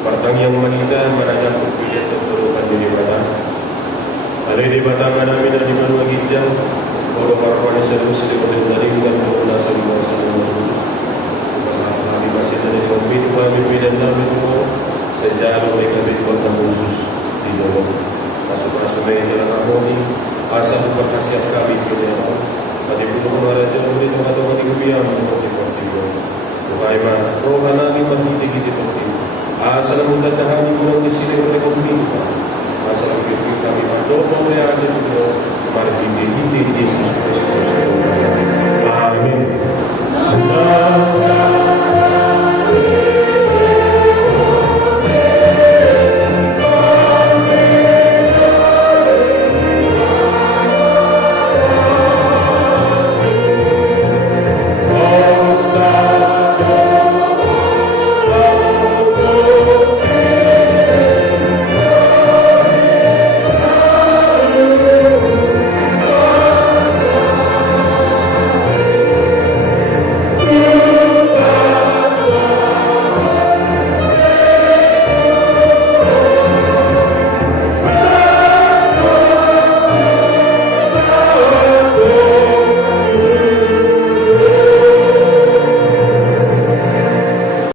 Partang yang manita mananya kupilih terturukan di badan. Ada di batang ada mina di mana gijang. Bodoh parpani seru sedih dari dengan bodoh sama sama. Pasal kami masih dari kopi di kami pindah kami itu sejauh mereka di kota khusus di dalam masuk meja kami asal berkasiat kami pindah. Tadi pun ada jalan di tempat-tempat di kubiang di kopi. Bagaimana? Rohana di masjid di kopi. Asal mudah tahan kurang di sini oleh kopi. Asal kami berdoa oleh ada juga kemarin di Yesus